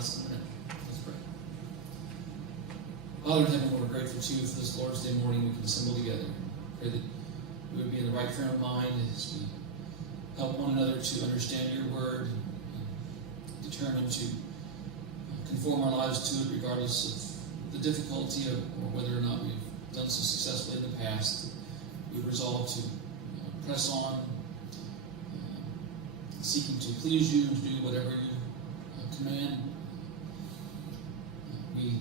lesson. Let's pray. Father in heaven, we're grateful to you for this Lord's Day morning we can assemble together. Pray that we would be in the right frame of mind as we help one another to understand your word, and determined to conform our lives to it regardless of the difficulty or whether or not we've done so successfully in the past. We resolve to press on, seeking to please you and to do whatever you command. We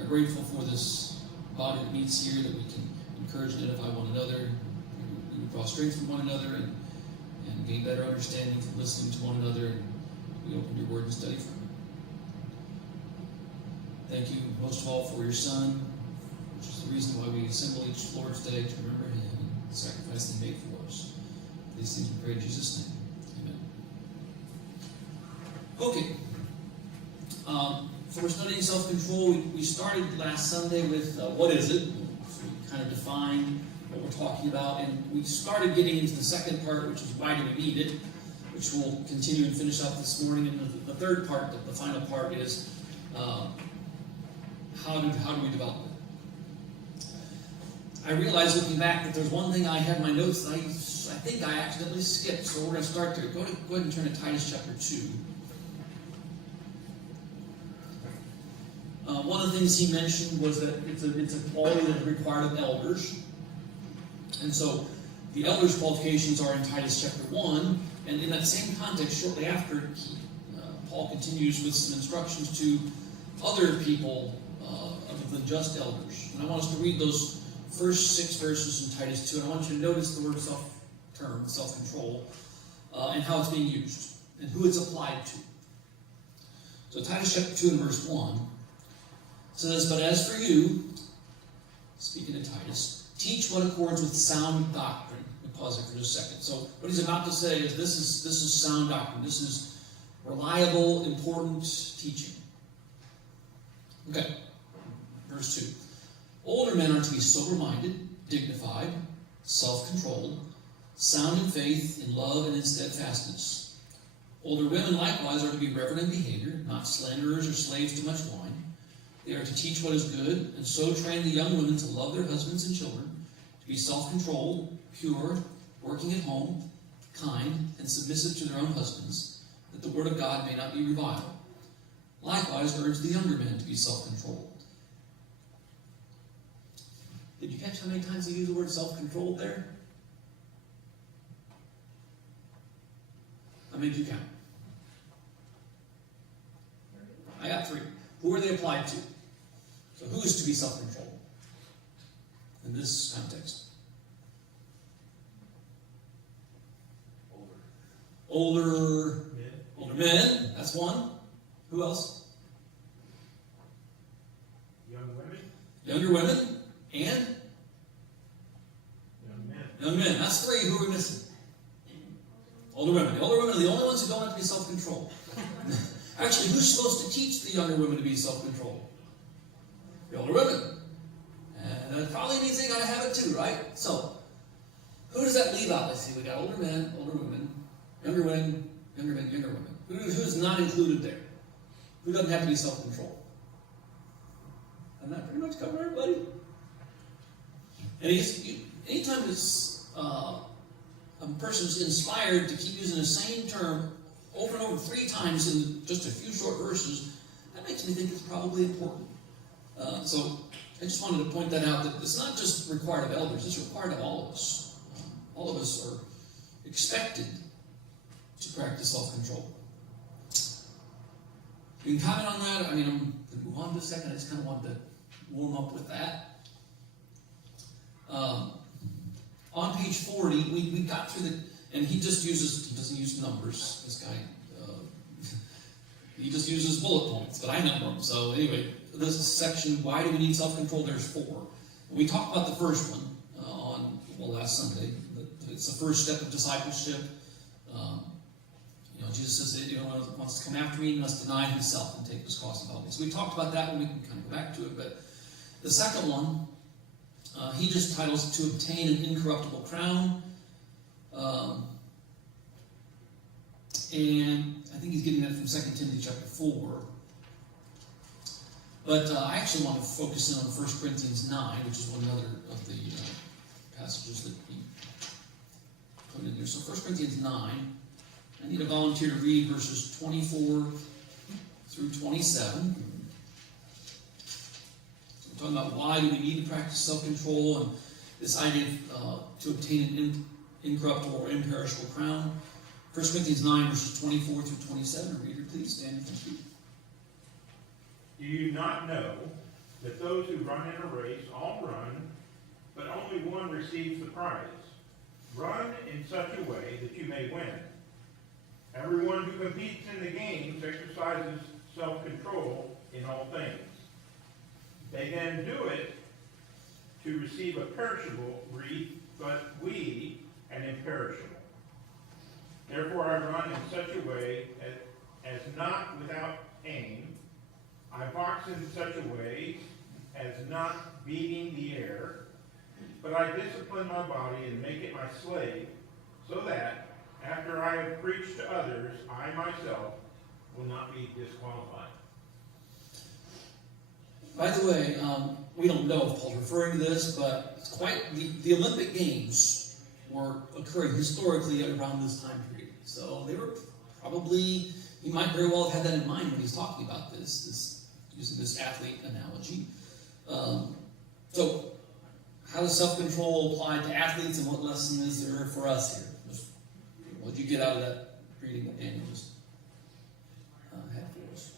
are grateful for this body that meets here, that we can encourage and edify one another. We would draw strength from one another and gain better understanding from listening to one another. And we open your word and study from it. Thank you most of all for your Son, which is the reason why we assemble each Lord's Day, to remember him and the sacrifice he made for us. These things we pray in Jesus' name. Amen. Okay. So we're studying self-control. We started last Sunday with what is it? So we kind of defined what we're talking about, and we started getting into the second part, which is why do we need it, which we'll continue and finish up this morning. And the third part, the final part, is how do we develop it? I realized looking back that there's one thing I had in my notes that I think I accidentally skipped, so we're going to start there. Go ahead and turn to Titus chapter 2. One of the things he mentioned was that it's a quality that is required of elders. And so the elders' qualifications are in Titus chapter 1, and in that same context, shortly after, Paul continues with some instructions to other people other than just elders. And I want us to read those first 6 verses in Titus 2, and I want you to notice the word self-control, and how it's being used, and who it's applied to. So Titus chapter 2 and verse 1 says, "But as for you," speaking to Titus, "teach what accords with sound doctrine." Let me pause there for just a second. So what he's about to say is this is sound doctrine. This is reliable, important teaching. Okay. Verse 2. "Older men are to be sober-minded, dignified, self-controlled, sound in faith, in love, and in steadfastness. Older women likewise are to be reverent in behavior, not slanderers or slaves to much wine. They are to teach what is good, and so train the young women to love their husbands and children, to be self-controlled, pure, working at home, kind, and submissive to their own husbands, that the word of God may not be reviled. Likewise, urge the younger men to be self-controlled." Did you catch how many times they use the word self-controlled there? How many did you count? I got 3. Who are they applied to? So who is to be self-controlled in this context? Older men. That's one. Who else? Younger women. And? Young men. That's 3. Who are we missing? Older women. The older women are the only ones who don't have to be self-controlled. Actually, who's supposed to teach the younger women to be self-controlled? The older women. And that probably means they got to have it too, right? So, who does that leave out? Let's see. We got older men, older women, younger men, younger women. Who's not included there? Who doesn't have to be self-controlled? Doesn't that pretty much cover everybody? And anytime a person's inspired to keep using the same term over and over 3 times in just a few short verses, that makes me think it's probably important. So I just wanted to point that out, that it's not just required of elders, it's required of all of us. All of us are expected to practice self-control. You can comment on that. I mean, I'm going to move on just a second. I just kind of wanted to warm up with that. On page 40, we got through and he doesn't use numbers, this guy. He just uses bullet points, but I number them. So anyway, this section, why do we need self-control? There's 4. We talked about the first one last Sunday. It's the first step of discipleship. Jesus says that anyone who wants to come after me must deny himself and take his cross and follow me. So we talked about that one. We can kind of go back to it. But the second one, he just titles "To Obtain an Incorruptible Crown." And I think he's getting that from 2 Timothy chapter 4. But I actually want to focus in on 1 Corinthians 9, which is one other of the passages that he put in there. So 1 Corinthians 9, I need a volunteer to read verses 24 through 27. So we're talking about why do we need to practice self-control and this idea to obtain an incorruptible or imperishable crown. 1 Corinthians 9, verses 24 through 27. Reader, please stand and thank you. Do you not know that those who run in a race all run, but only one receives the prize? Run in such a way that you may win. Everyone who competes in the games exercises self-control in all things. They then do it to receive a perishable wreath, but we an imperishable. Therefore I run in such a way as not without aim. I box in such a way as not beating the air, but I discipline my body and make it my slave, so that after I have preached to others, I myself will not be disqualified. By the way, we don't know if Paul's referring to this, but it's quite the Olympic Games were occurring historically around this time period. So they were probably, he might very well have had that in mind when he's talking about this using this athlete analogy. So how does self-control apply to athletes, and what lesson is there for us here? What did you get out of that reading that Daniel just had for us?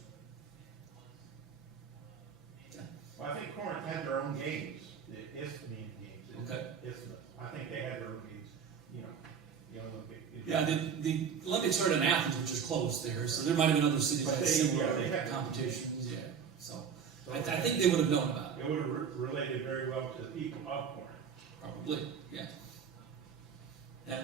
Yeah. Well, I think Corinth had their own games, the Isthmian games. Okay. Isthmus. I think they had their own games, the Olympic. Yeah, the Olympics started in Athens, which is close there, so there might have been other cities that had similar competitions. Yeah, so I think they would have known about it. It would have related very well to the people of Corinth. Probably, yeah. Yeah.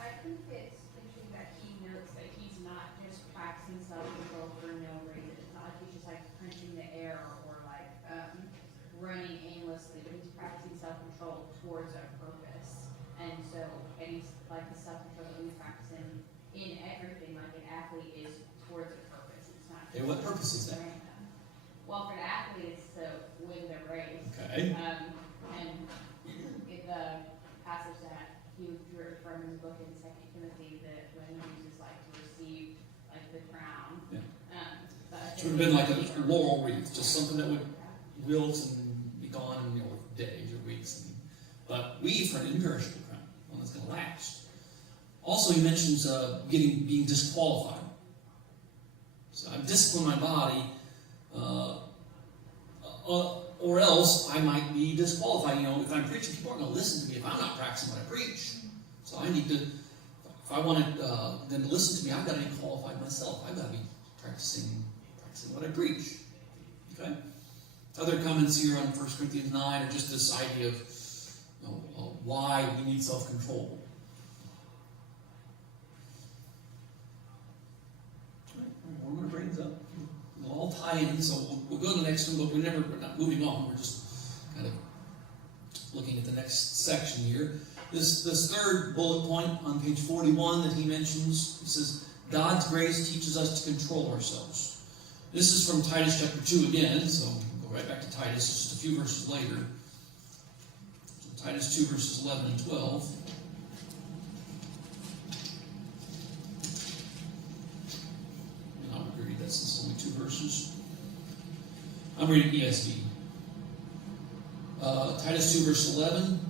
I think it's interesting that he notes that he's not just practicing self-control for no reason. It's not like he's just like punching the air or like running aimlessly, but he's practicing self-control towards a purpose. And so, and he's like the self-control that we practice in everything, like an athlete is towards a purpose. It's not just What purpose is that? random. Well, for the athlete, it's to win the race. Okay. And in the passage that he drew from his book in 2 Timothy, that when he uses like to receive like the crown. Yeah. But It would have been like a laurel wreath, just something that would wilt and be gone in days or weeks. But we for an imperishable crown, one that's going to last. Also, he mentions being disqualified. So I've disciplined my body, or else I might be disqualified. If I'm preaching, people aren't going to listen to me if I'm not practicing what I preach. So I need to, if I want them to listen to me, I've got to be qualified myself. I've got to be practicing what I preach. Okay? Other comments here on 1 Corinthians 9 are just this idea of why we need self-control. We're going to bring this up. We'll all tie in, so we'll go to the next one, but we're not moving on. We're just kind of looking at the next section here. This third bullet point on page 41 that he mentions, he says, God's grace teaches us to control ourselves. This is from Titus chapter 2 again, so we'll go right back to Titus, just a few verses later. So Titus 2, verses 11 and 12. And I'm going to read that since it's only 2 verses. I'm reading ESV. Titus 2, verse 11.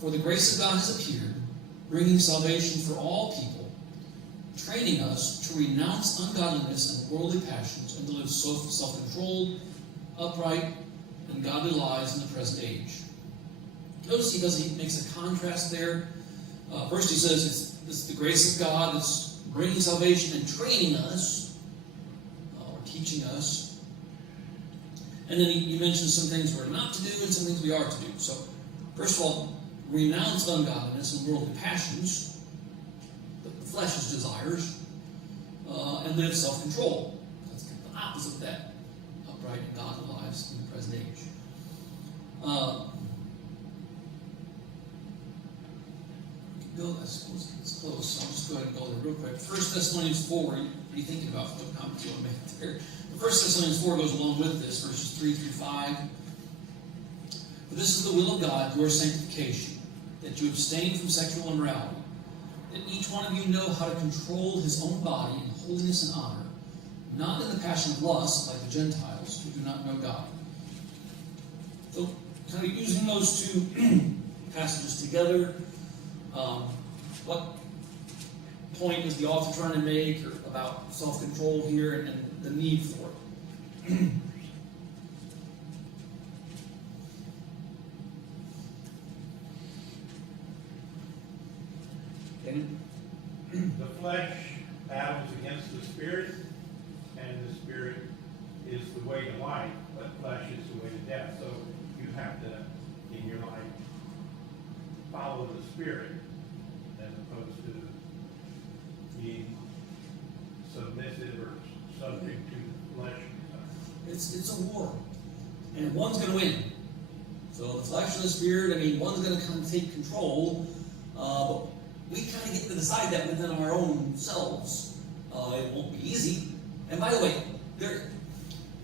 For the grace of God has appeared, bringing salvation for all people, training us to renounce ungodliness and worldly passions, and to live self-controlled, upright, and godly lives in the present age. Notice he makes a contrast there. First he says it's the grace of God that's bringing salvation and training us, or teaching us. And then he mentions some things we're not to do and some things we are to do. So, first of all, renounce ungodliness and worldly passions, the flesh's desires, and live self-control. That's kind of the opposite of that. Upright and godly lives in the present age. go, I suppose it's close, so I'll just go ahead and go there real quick. 1 Thessalonians 4, what are you thinking about? What comments you want to make there? 1 Thessalonians 4 goes along with this, verses 3 through 5. For this is the will of God, your sanctification, that you abstain from sexual immorality, that each one of you know how to control his own body in holiness and honor, not in the passion of lust, like the Gentiles, who do not know God. So, kind of using those two passages together, what point is the author trying to make about self-control here and the need for it? The flesh battles against the spirit, and the spirit is the way to life, but flesh is the way to death. So you have to, in your life, follow the spirit as opposed to being submissive or subject to the flesh. It's a war, and one's going to win. So the flesh and the spirit, I mean, one's going to come take control, but we kind of get to decide that within our own selves. It won't be easy. And by the way,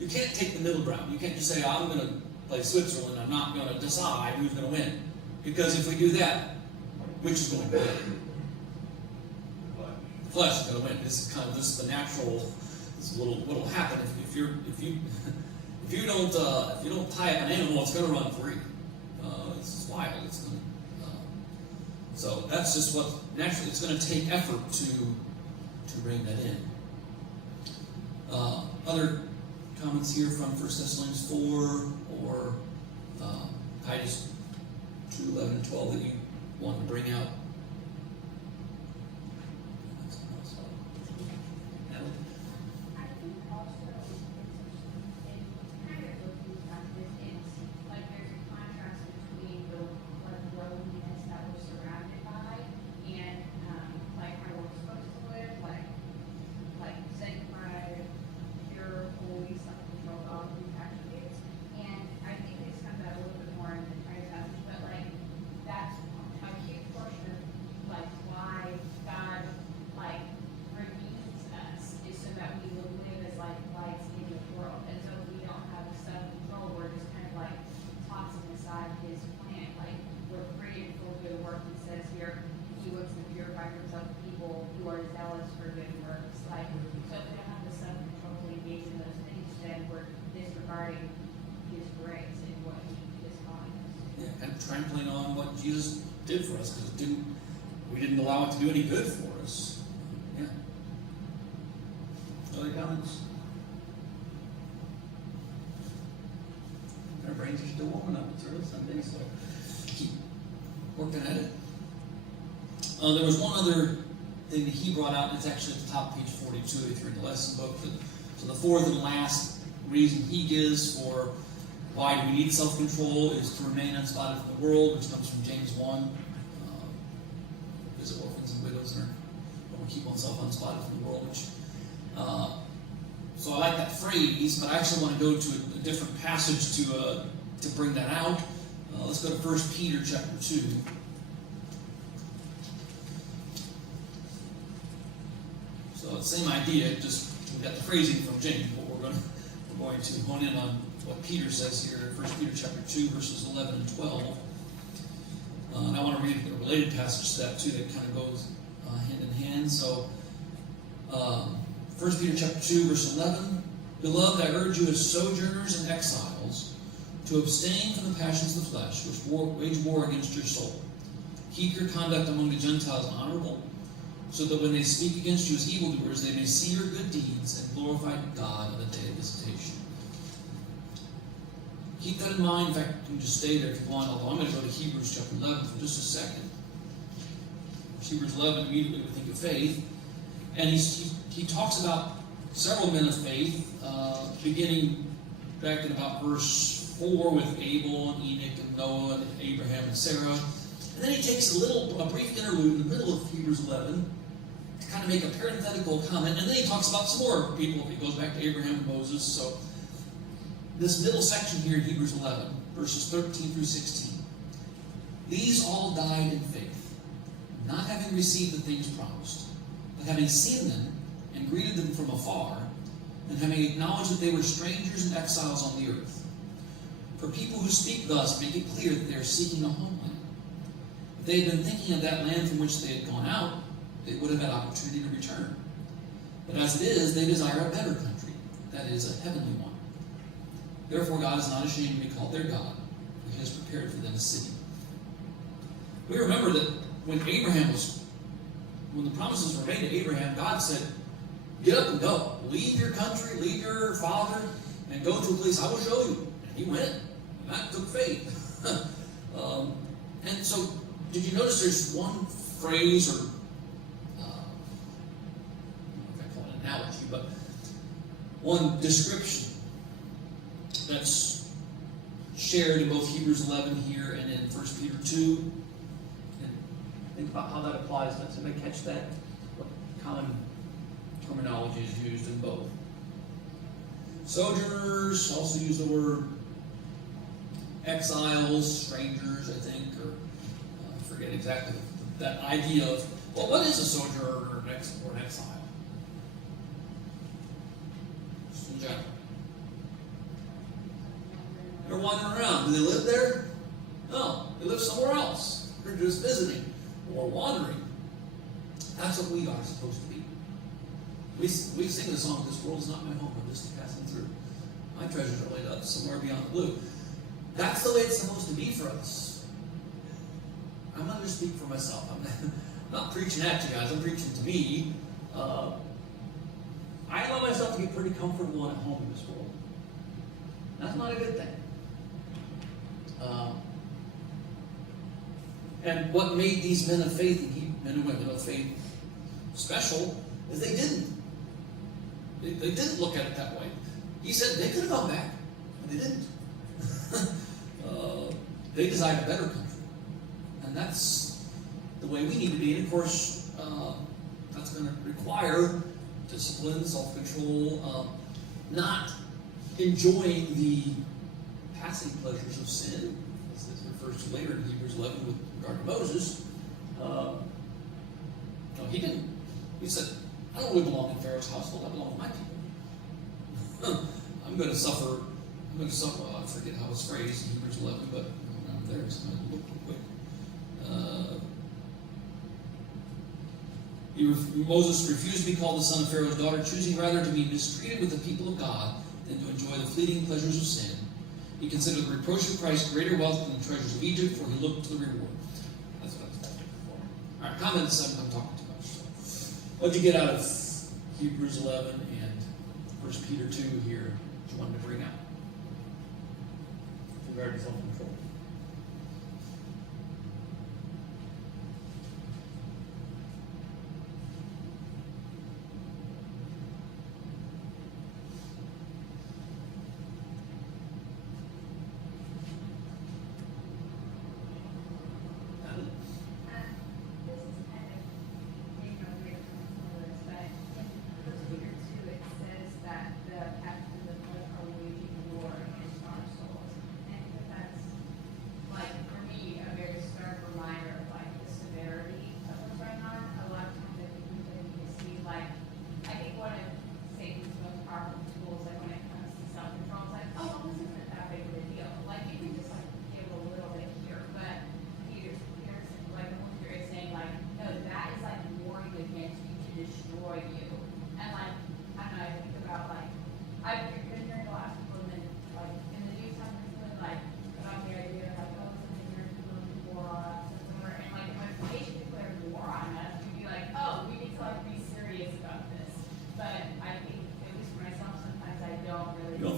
you can't take the middle ground. You can't just say, I'm going to play Switzerland. I'm not going to decide who's going to win. Because if we do that, which is going to win? The flesh is going to win. This is the natural. This is what'll happen if you don't tie up an animal, it's going to run free. It's wild. It's going to. So that's just what naturally it's going to take effort to bring that in. Other comments here from 1 Thessalonians 4 or Titus 2, 11 and 12 that you want to bring out? I think also in kind of looking at this, it's like there's a contrast between the worldliness that we're surrounded by and like how we're supposed to live, like sanctified, pure, holy, self-controlled, all of these attributes. And I think this comes out a little bit more in the Christ passage, but like that's a huge portion of like why God like redeems us is so that we will live as like lights in the world. And so if we don't have self-control, we're just kind of like tossing aside his plan. Like we're created for good work. He says here, he looks to purify himself people who are zealous for good works. Like so if we don't have the self-control to engage in those things, then we're disregarding his grace and what he is calling us. Yeah, and trampling on what Jesus did for us because we didn't allow it to do any good for us. Yeah. Other comments? Our brains are still warming up. It's early Sunday, so keep working at it. There was one other thing that he brought out, and it's actually at the top of page 42 if you're in the lesson book. So the fourth and last reason he gives for why we need self-control is to remain unspotted from the world, which comes from James 1. Visit orphans and widows, and will keep oneself unspotted from the world. So I like that phrase, but I actually want to go to a different passage to bring that out. Let's go to 1 Peter chapter 2. So the same idea, just we got the phrasing from James, but we're going to hone in on what Peter says here, 1 Peter chapter 2, verses 11 and 12. And I want to read a related passage to that too that kind of goes hand in hand. So 1 Peter chapter 2, verse 11, Beloved, I urge you as sojourners and exiles to abstain from the passions of the flesh, which wage war against your soul. Keep your conduct among the Gentiles honorable, so that when they speak against you as evildoers, they may see your good deeds and glorify God on the day of visitation. Keep that in mind. In fact, you can just stay there if you want, although I'm going to go to Hebrews chapter 11 for just a second. Hebrews 11, immediately we think of faith. And he talks about several men of faith, beginning back in about verse 4 with Abel and Enoch and Noah and Abraham and Sarah. And then he takes a brief interlude in the middle of Hebrews 11 to kind of make a parenthetical comment. And then he talks about some more people. He goes back to Abraham and Moses. So this middle section here in Hebrews 11, verses 13 through 16. These all died in faith, not having received the things promised, but having seen them and greeted them from afar, and having acknowledged that they were strangers and exiles on the earth. For people who speak thus make it clear that they are seeking a homeland. If they had been thinking of that land from which they had gone out, they would have had opportunity to return. But as it is, they desire a better country, that is, a heavenly one. Therefore God is not ashamed to be called their God, for he has prepared for them a city. We remember that when the promises were made to Abraham, God said, get up and go. Leave your country, leave your father, and go to a place I will show you. And he went. And that took faith. And so, did you notice there's one phrase, or I don't know if I call it an analogy, but one description that's shared in both Hebrews 11 here and in 1 Peter 2. And think about how that applies. Does anybody catch that? What common terminology is used in both? Sojourners also use the word exiles, strangers, I think, or I forget exactly that idea of, well, what is a sojourner or an exile? Just in general. They're wandering around. Do they live there? No, they live somewhere else. They're just visiting or wandering. That's what we are supposed to be. We sing the song, "This world is not my home, I'm just passing through. My treasures are laid up somewhere beyond the blue." That's the way it's supposed to be for us. I'm not going to speak for myself. I'm not preaching at you guys. I'm preaching to me. I allow myself to be pretty comfortable and at home in this world. That's not a good thing. And what made these men of faith, men and women of faith, special is they didn't. They didn't look at it that way. He said they could have gone back, but they didn't. They desired a better country. And that's the way we need to be. And of course, that's going to require discipline, self-control, not enjoying the passing pleasures of sin, as it refers to later in Hebrews 11 with regard to Moses. No, he didn't. He said, I don't really belong in Pharaoh's household, I belong to my people. I'm going to suffer, I forget how it's phrased in Hebrews 11, but I'm there, so I'm going to look real quick. Moses refused to be called the son of Pharaoh's daughter, choosing rather to be mistreated with the people of God than to enjoy the fleeting pleasures of sin. He considered the reproach of Christ greater wealth than the treasures of Egypt, for he looked to the reward. That's what I was talking before. All right, comments, I'm talking too much. So. What did you get out of Hebrews 11 and 1 Peter 2 here that you wanted to bring out? With regard to self-control.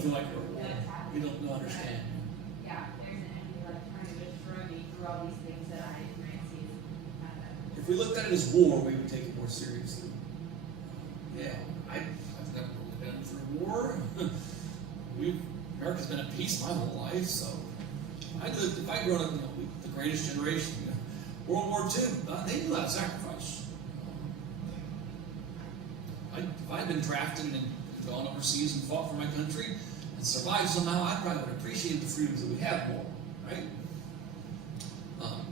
Feel like we don't understand. Yeah, there's an enemy like trying to destroy me through all these things that I didn't see. If we looked at it as war, we would take it more seriously. Yeah, I've never really been through war. America's been at peace my whole life, so if I'd grown up, the greatest generation, World War II, they knew how to sacrifice. If I'd been drafted and gone overseas and fought for my country and survived somehow, I probably would appreciate the freedoms that we have more, right?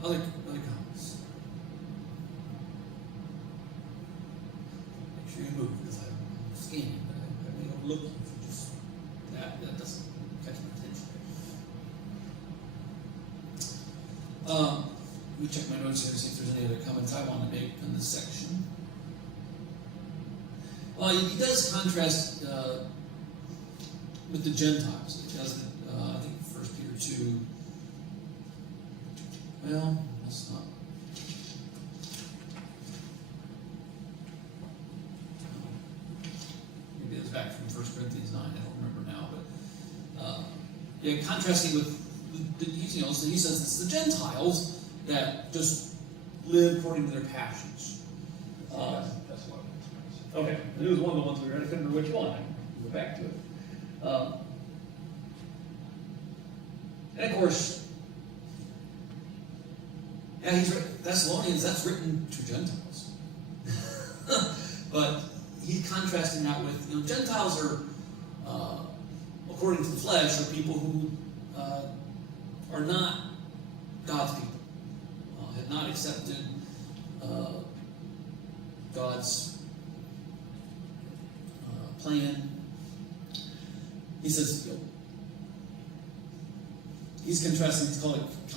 Other comments? that doesn't catch my attention. Let me check my notes here and see if there's any other comments I want to make on this section. He does contrast with the Gentiles. He does it, I think 1 Peter 2. Well, that's not. Maybe it's back from 1 Corinthians 9. I don't remember now, but contrasting with so he says it's the Gentiles that just live according to their passions. That's one. Okay, it was one of the ones we read. I couldn't remember which one. I can go back to it. And of course, Thessalonians, that's written to Gentiles. But he's contrasting that with, Gentiles are, according to the flesh, are people who are not God's people, have not accepted God's plan. He says, he's contrasting, he's kind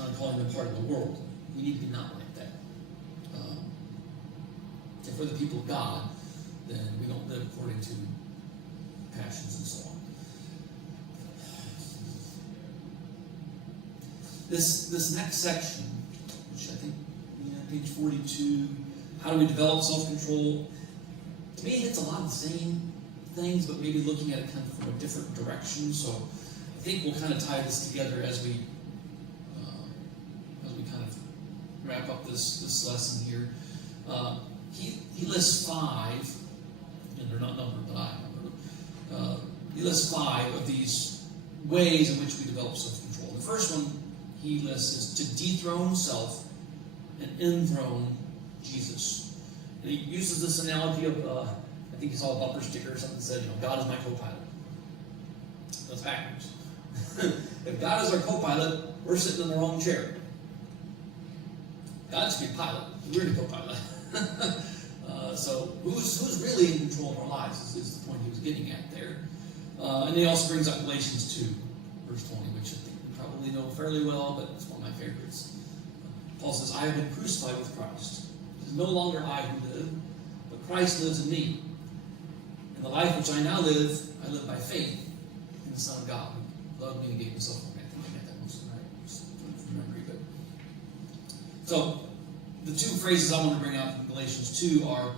of calling them part of the world. We need to be not like that. If we're the people of God, then we don't live according to passions and so on. This next section, which I think, page 42, how do we develop self-control? To me, it hits a lot of the same things, but maybe looking at it kind of from a different direction. So I think we'll kind of tie this together as we kind of wrap up this lesson here. He lists 5, and they're not numbered, but I remember. He lists 5 of these ways in which we develop self-control. The first one he lists is to dethrone self and enthrone Jesus. And he uses this analogy of, I think he saw a bumper sticker or something that said, God is my co-pilot. That's backwards. If God is our co-pilot, we're sitting in the wrong chair. God should be pilot. We're the co-pilot. So who's really in control of our lives is the point he was getting at there. And he also brings up Galatians 2, verse 20, which I think you probably know fairly well, but it's one of my favorites. Paul says, I have been crucified with Christ. It is no longer I who live, but Christ lives in me. And the life which I now live, I live by faith in the Son of God, who loved me and gave himself for me. I think I got that most of the night, just from memory. But so the 2 phrases I want to bring out from Galatians 2 are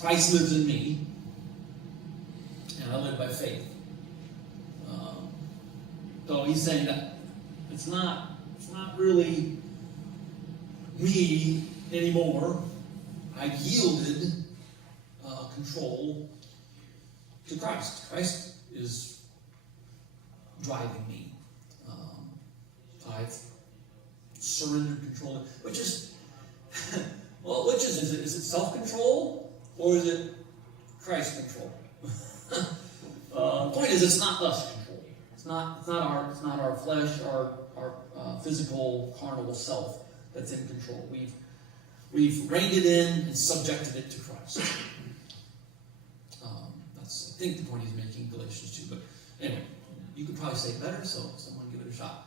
Christ lives in me, and I live by faith. So he's saying that it's not really me anymore. I've yielded control to Christ. Christ is driving me. I've surrendered control, which is it? Is it self-control or is it Christ control? The point is, it's not us control. It's not our flesh, our physical carnal self that's in control. We've reined it in and subjected it to Christ. That's, I think, the point he's making in Galatians 2. But anyway, you could probably say it better, so someone give it a shot.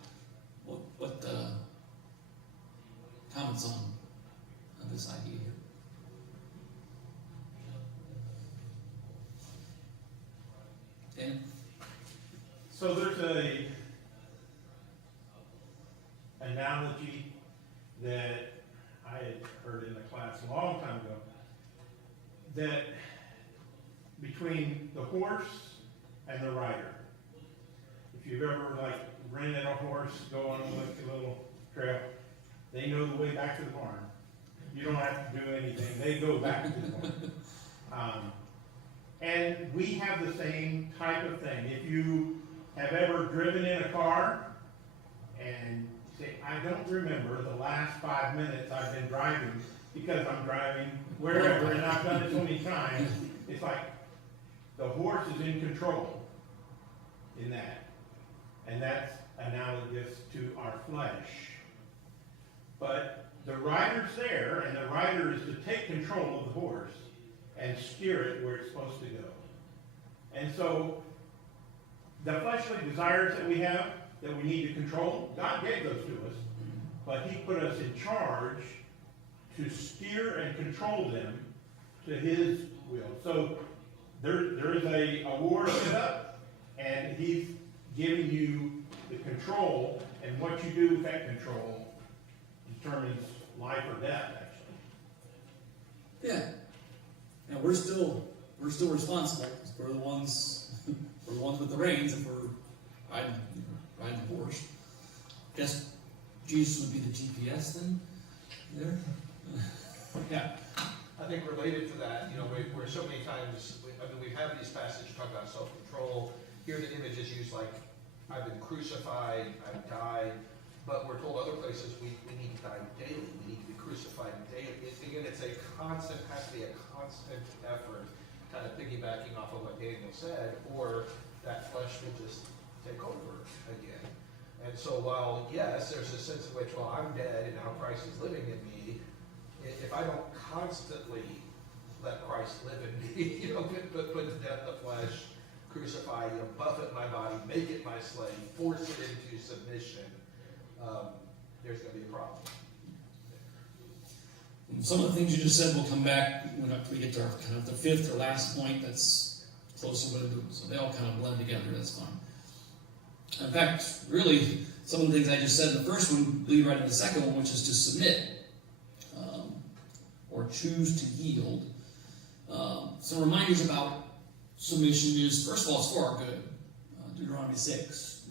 What comments on this idea here? Dan? So there's a analogy that I had heard in the class a long time ago, that between the horse and the rider. If you've ever rented a horse, go on a little trail, they know the way back to the barn. You don't have to do anything. They go back to the barn. And we have the same type of thing. If you have ever driven in a car and say, I don't remember the last 5 minutes I've been driving because I'm driving wherever and I've done it so many times, it's like the horse is in control in that. And that's analogous to our flesh. But the rider's there, and the rider is to take control of the horse and steer it where it's supposed to go. And so, the fleshly desires that we have, that we need to control, God gave those to us, but He put us in charge to steer and control them to His will. So, there is a war set up, and He's giving you the control, and what you do with that control determines life or death, actually. Yeah. And we're still responsible. We're the ones with the reins if we're riding the horse. Guess Jesus would be the GPS then? There? Yeah. I think related to that, we're so many times, we have these passages talk about self-control. Here the image is used like, I've been crucified, I've died, but we're told other places we need to die daily, we need to be crucified daily. Again, has to be a constant effort, kind of piggybacking off of what Daniel said, or that flesh will just take over again. And so while, yes, there's a sense in which, well, I'm dead and now Christ is living in me, if I don't constantly let Christ live in me, put to death the flesh, crucify, buffet my body, make it my slave, force it into submission, there's going to be a problem. Some of the things you just said will come back when we get to our, kind of the fifth or last point that's closer to it. So they all kind of blend together, that's fine. In fact, really, some of the things I just said in the first one lead right in the second one, which is to submit or choose to yield. Some reminders about submission is, first of all, it's for our good. Deuteronomy 6.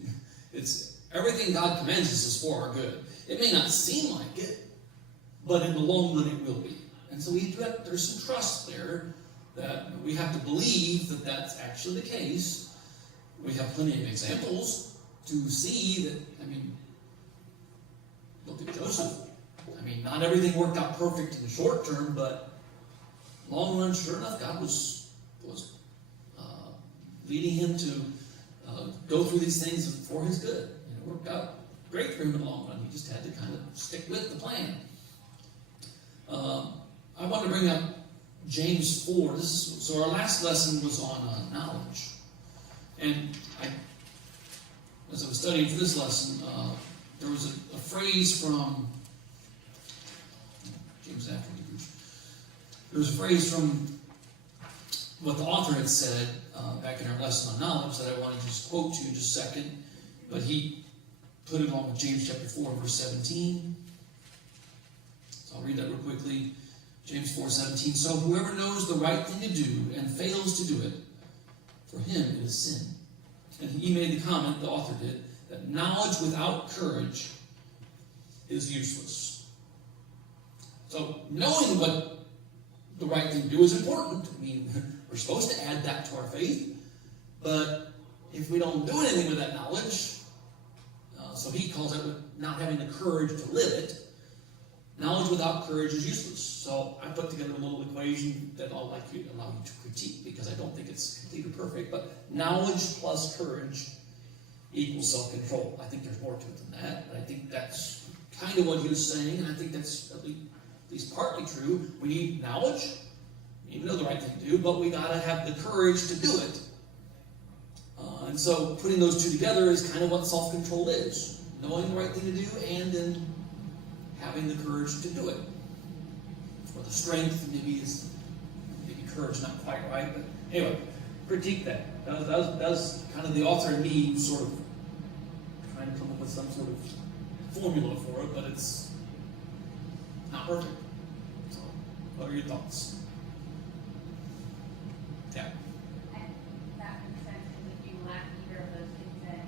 It's everything God commands us is for our good. It may not seem like it, but in the long run it will be. And so there's some trust there that we have to believe that that's actually the case. We have plenty of examples to see that, look at Joseph. Not everything worked out perfect in the short term, but long run, sure enough, God was leading him to go through these things for his good. It worked out great for him in the long run. He just had to kind of stick with the plan. I want to bring up James 4. So our last lesson was on knowledge. And as I was studying for this lesson, there was a phrase from James after Hebrews. There was a phrase from what the author had said back in our lesson on knowledge that I wanted to just quote to you in just a second. But he put it along with James chapter 4, verse 17. So I'll read that real quickly. James 4:17. So whoever knows the right thing to do and fails to do it, for him it is sin. And he made the comment, the author did, that knowledge without courage is useless. So knowing what the right thing to do is important. We're supposed to add that to our faith. But if we don't do anything with that knowledge, so he calls it not having the courage to live it, knowledge without courage is useless. So I put together a little equation that I'll allow you to critique, because I don't think it's completely perfect, but knowledge plus courage equals self-control. I think there's more to it than that, but I think that's kind of what he was saying, and I think that's at least partly true. We need knowledge, we need to know the right thing to do, but we got to have the courage to do it. And so putting those two together is kind of what self-control is. Knowing the right thing to do and then having the courage to do it. Or the strength, maybe courage not quite right, but anyway, critique that. That was kind of the author and me sort of trying to come up with some sort of formula for it, but it's not perfect. So, what are your thoughts? Yeah. That makes sense, because if you lack either of those things, then,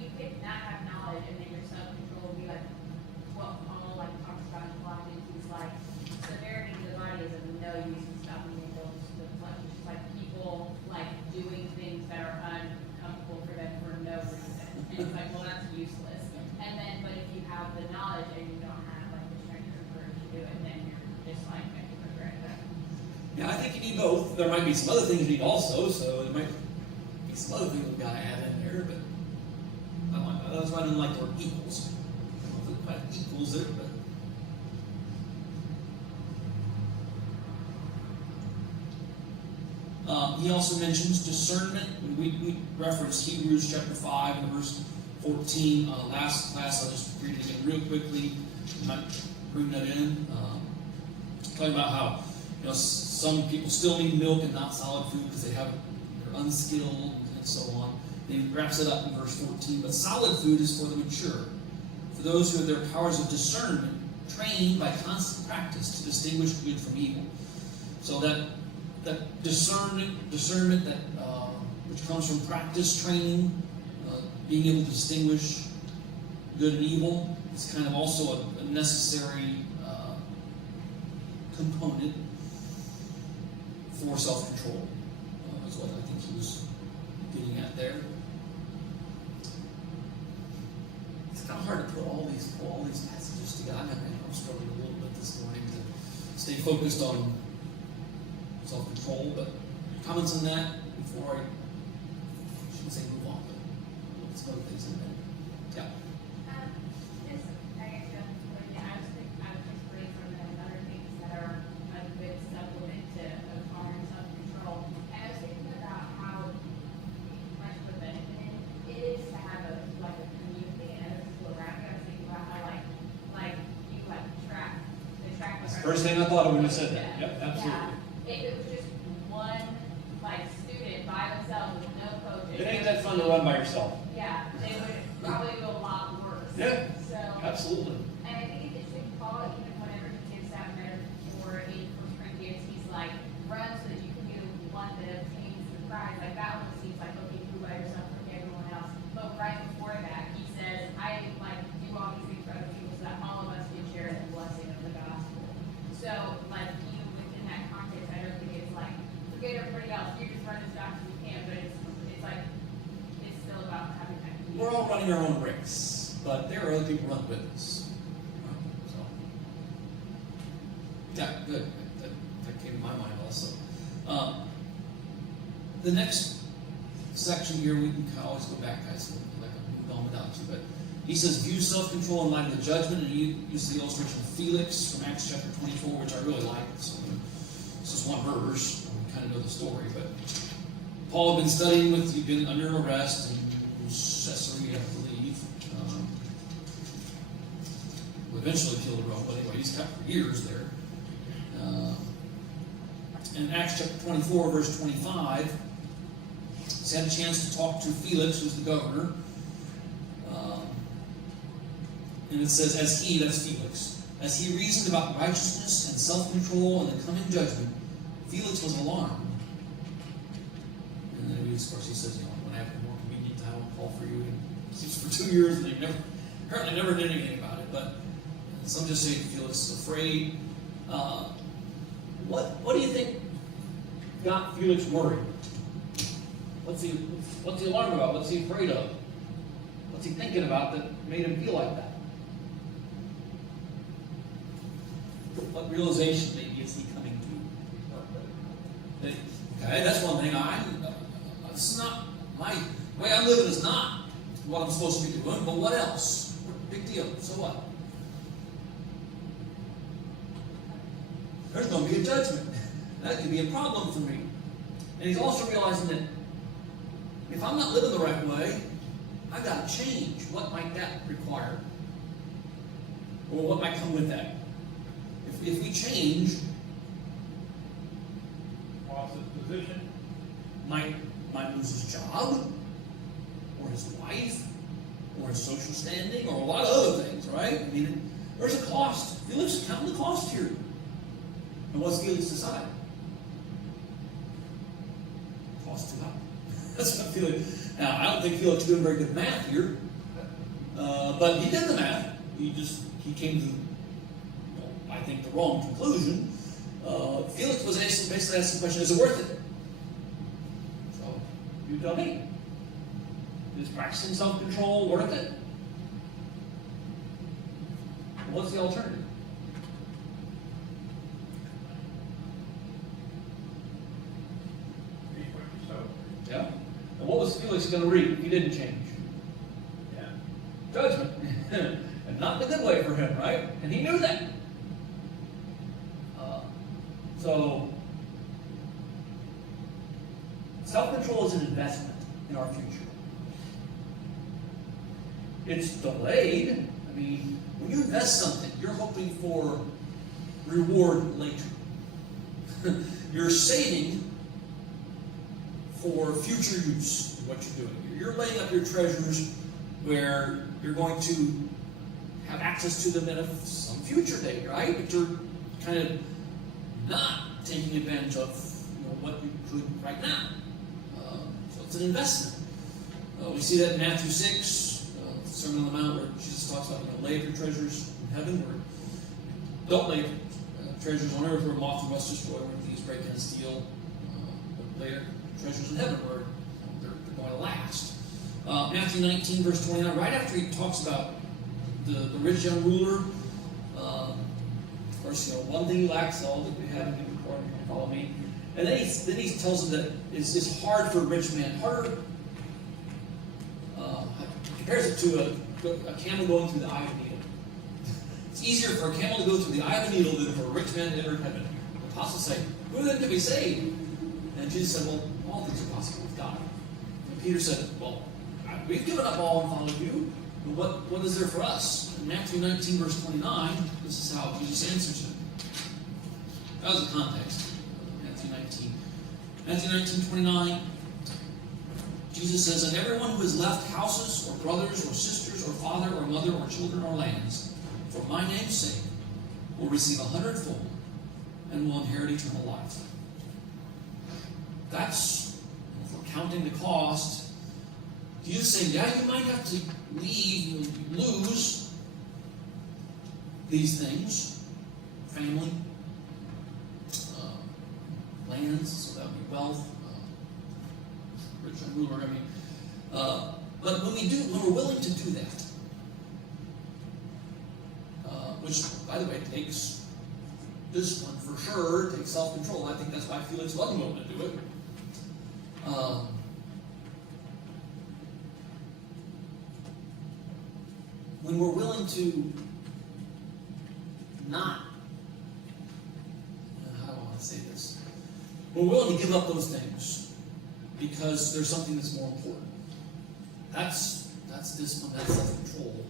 you could not have knowledge and then your self-control would be like what Paul talks about in Colossians. He's like, severity to the body is of no use in stopping the indulgence of the flesh. It's just like people doing things that are uncomfortable for them for no reason. And it's like, well, that's useless. And then, but if you have the knowledge and you don't have the strength or courage to do it, then you're just I can regret that. Yeah, I think you need both. There might be some other things you need also, so there might be some other things we've got to add in there, but that's why I didn't like the word equals. I don't know if it quite equals it, but He also mentions discernment. We referenced Hebrews chapter 5 and verse 14 last class. I'll just read it again real quickly. I might bring that in. Talking about how some people still need milk and not solid food because they're unskilled and so on. He wraps it up in verse 14. But solid food is for the mature, for those who have their powers of discernment trained by constant practice to distinguish good from evil. So that discernment that which comes from practice training, being able to distinguish good and evil, is kind of also a necessary component for self-control. Is what I think he was getting at there. It's kind of hard to pull all these passages together. I'm struggling a little bit this morning to stay focused on self-control, but comments on that before I shouldn't say move on, but let's go to things in a minute. Yeah. Just, I guess, I was just reading from them other things that are a good supplement to acquiring self-control. And I was thinking about how much of a benefit it is to have a community and other people around you. I was thinking about how you track That's the first thing I thought of when you said that. Yep, absolutely. Yeah. If it was just one student by themselves with no coaches. It ain't that fun to run by yourself. Yeah, they would probably do a lot worse. Yeah. So, Absolutely. and I think it should Paul, even whenever he gives that metaphor in 1 Corinthians, he's like, run so that you can be the one that obtains the prize. Like that one seems like, okay, do by yourself from everyone else. But right before that, he says, I do all these things for other people so that all of us can share in the blessing of the gospel. So, even within that context, I don't think it's forget everybody else, you just run as fast as you can, but it's still about having that community. We're all running our own race, but there are other people running with us. So, yeah, good. That came to my mind also. The next section here, we can always go back, guys. I moved on without you, but he says, view self-control in light of the judgment, and he uses the illustration of Felix from Acts chapter 24, which I really like. So this is one verse. We kind of know the story, but Paul had been studying he'd been under arrest in Caesarea, I believe. Who eventually killed Rome, but anyway, he's kept for years there. In Acts chapter 24, verse 25, he's had a chance to talk to Felix, who's the governor. And it says, that's Felix, as he reasoned about righteousness and self-control and the coming judgment, Felix was alarmed. And then of course he says, when I have a more convenient time, I'll call for you. And keeps for 2 years, and they apparently never did anything about it. But some just say Felix is afraid. What do you think got Felix worried? What's he alarmed about? What's he afraid of? What's he thinking about that made him feel like that? What realization maybe is he coming to? Okay, that's one thing. It's not my way I'm living is not what I'm supposed to be doing. But what else? Big deal. So what? There's going to be a judgment. That could be a problem for me. And he's also realizing that if I'm not living the right way, I've got to change. What might that require? Or what might come with that? If we change, Lost his position. might lose his job, or his wife, or his social standing, or a lot of other things, right? I mean, there's a cost. Felix is counting the cost here. And what's Felix decide? Cost too high. That's what Felix. Now, I don't think Felix is doing very good math here, but he did the math. He came to, I think, the wrong conclusion. Felix was basically asking the question: is it worth it? So, you tell me. Is practicing self-control worth it? What's the alternative? Yeah. And what was Felix going to reap if he didn't change? Yeah. Judgment. And not in a good way for him, right? And he knew that. So, Self-control is an investment in our future. It's delayed. I mean, when you invest something, you're hoping for reward later. You're saving for future use of what you're doing. You're laying up your treasures where you're going to have access to them at some future date, right? But you're kind of not taking advantage of what you could right now. So it's an investment. We see that in Matthew 6, Sermon on the Mount, where Jesus talks about lay up your treasures in heaven, or don't lay treasures on earth where moth and rust destroy, where thieves break in and steal. But lay up treasures in heaven where they're going to last. Matthew 19, verse 29, right after he talks about the rich young ruler, of course, one thing he lacks, all that we have in him, according to follow me. And then he tells them that it's hard for a rich man, harder. He compares it to a camel going through the eye of a needle. It's easier for a camel to go through the eye of a needle than for a rich man to enter heaven. The apostles say, who of them can be saved? And Jesus said, well, all things are possible with God. And Peter said, well, we've given up all and followed you. What is there for us? In Matthew 19, verse 29, this is how Jesus answers him. That was the context. Matthew 19. Matthew 19, 29, Jesus says, and everyone who has left houses, or brothers, or sisters, or father, or mother, or children, or lands, for my name's sake, will receive 100-fold and will inherit eternal life. That's, if we're counting the cost, Jesus saying, yeah, you might have to leave, lose these things, family, lands, so that would be wealth, rich and ruler, but when we're willing to do that, which, by the way, takes discipline for sure, takes self-control. I think that's why Felix wasn't willing to do it. When we're willing to not, how do I want to say this? We're willing to give up those things because there's something that's more important. That's discipline, that's self-control.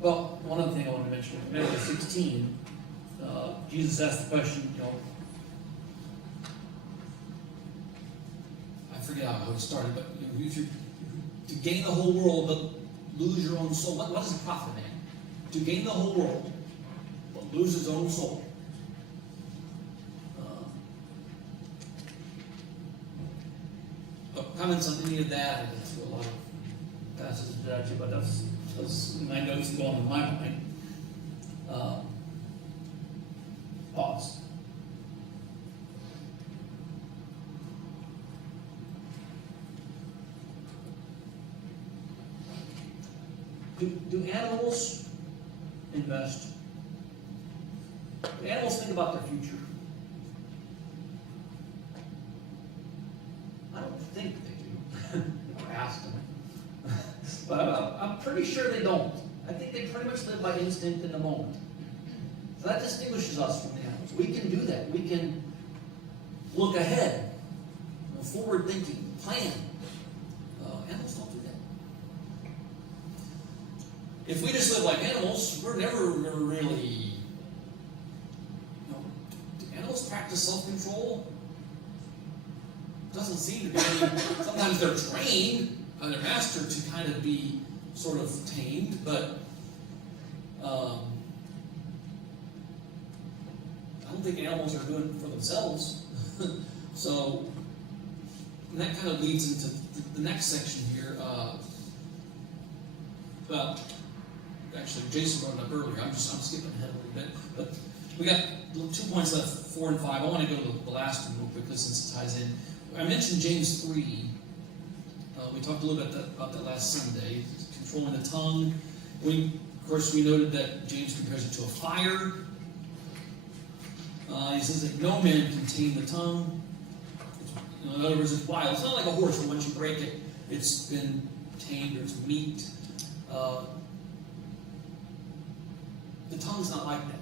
Well, one other thing I want to mention, in Matthew 16, Jesus asked the question, I forget how it started, but if you to gain the whole world but lose your own soul, what does it profit man? To gain the whole world but lose his own soul. Comments on any of that, and that's a lot of passages actually, but that's my notes going in my mind. Pause. Do animals invest? Do animals think about their future? I don't think they do. Never asked them. But I'm pretty sure they don't. I think they pretty much live by instinct in the moment. So that distinguishes us from the animals. We can do that. We can look ahead, forward thinking, plan. Animals don't do that. If we just live like animals, we're never really, do animals practice self-control? Doesn't seem to be. Sometimes they're trained by their master to kind of be sort of tamed, but I don't think animals are doing it for themselves. So that kind of leads into the next section here. Well, actually, Jason brought it up earlier. I'm skipping ahead a little bit, but we got 2 points left, 4 and 5. I want to go to the last one real quick since it ties in. I mentioned James 3. We talked a little bit about that last Sunday, controlling the tongue. Of course, we noted that James compares it to a fire. He says that no man can tame the tongue. In other words, it's wild. It's not like a horse where once you break it, it's been tamed or it's meat. The tongue's not like that.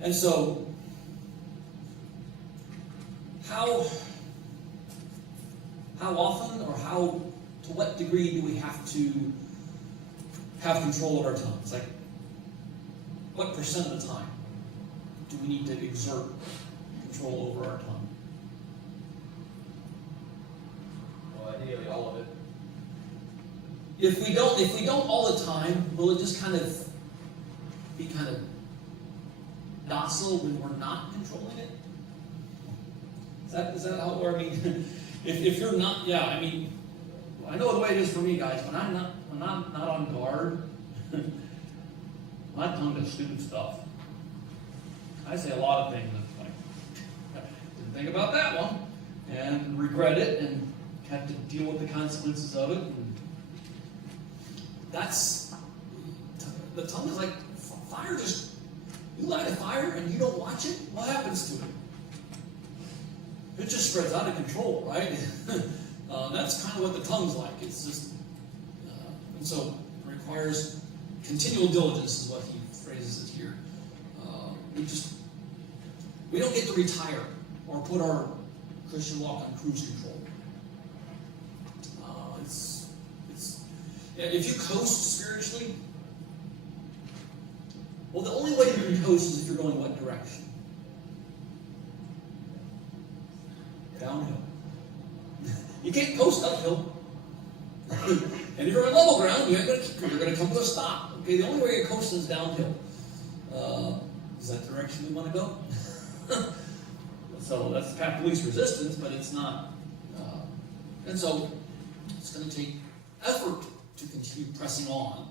And so how often or to what degree do we have to have control of our tongues? Like, what percent of the time do we need to exert control over our tongue? Well, ideally, all of it. If we don't all the time, will it just be docile when we're not controlling it? Is that how? Or I mean, if you're not, yeah. I mean, I know the way it is for me, guys. When I'm not on guard, my tongue does stupid stuff. I say a lot of things that's like, didn't think about that one, and regret it, and have to deal with the consequences of it. And that's the tongue is like fire. Just you light a fire and you don't watch it. What happens to it? It just spreads out of control, right? That's kind of what the tongue's like. It's just, and so it requires continual diligence, is what he phrases it here. We don't get to retire or put our Christian walk on cruise control. If you coast spiritually, well, the only way you can coast is if you're going what direction? Downhill. You can't coast uphill. And if you're on level ground, you're going to come to a stop. Okay, the only way you're coasting is downhill. Is that the direction we want to go? So that's the path of least resistance, but it's not. And so it's going to take effort to continue pressing on,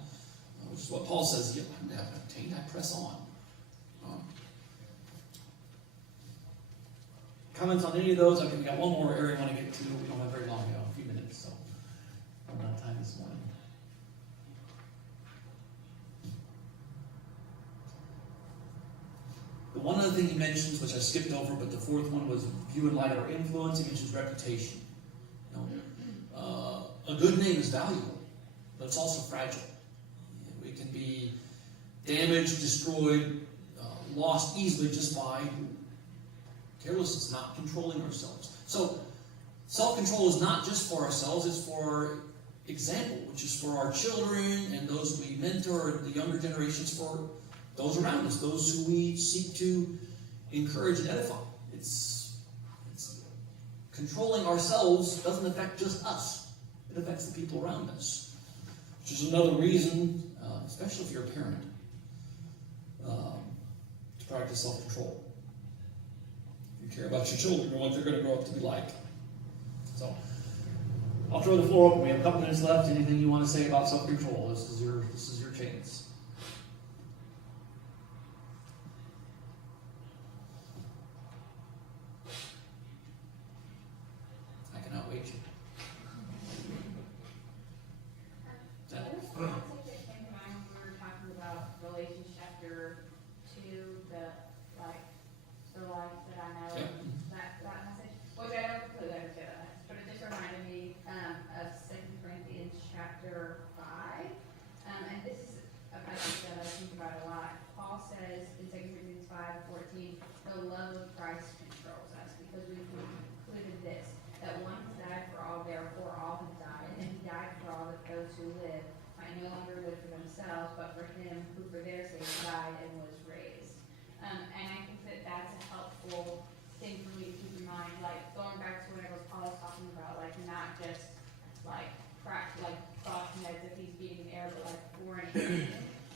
which is what Paul says, I have obtained, I press on. Comments on any of those? Okay, we got one more area I want to get to. We don't have very long, a few minutes, so I'm out of time this morning. The one other thing he mentions, which I skipped over, but the fourth one was view in light of our influence. He mentions reputation. A good name is valuable, but it's also fragile. We can be damaged, destroyed, lost easily just by carelessness, not controlling ourselves. So self-control is not just for ourselves, it's for example, which is for our children and those we mentor, the younger generations, for those around us, those who we seek to encourage and edify. It's controlling ourselves doesn't affect just us. It affects the people around us. Which is another reason, especially if you're a parent, to practice self-control. If you care about your children and what they're going to grow up to be like. So, I'll throw the floor open. We have a couple minutes left. Anything you want to say about self-control? This is your chance. I can outwait you.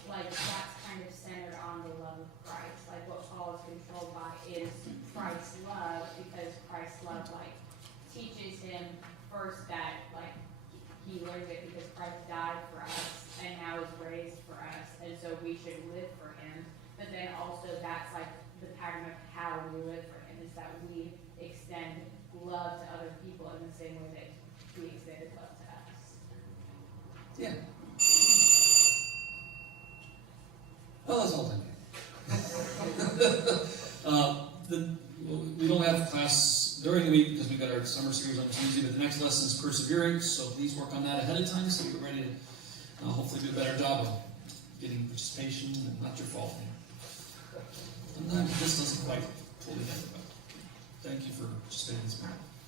Like that's kind of centered on the love of Christ. Like what Paul is controlled by is Christ's love, because Christ's love like teaches him first that like he learned it because Christ died for us and now is raised for us, and so we should live for him. But then also that's like the pattern of how we live for him, is that we extend love to other people in the same way that he extended love to us. Yeah. Well, that's all then. We don't have class during the week because we've got our summer series on Tuesday, but the next lesson is perseverance, so please work on that ahead of time so you're ready to hopefully do a better job of getting participation, and not your fault. Sometimes this doesn't quite pull together, but Thank you for participating in this matter.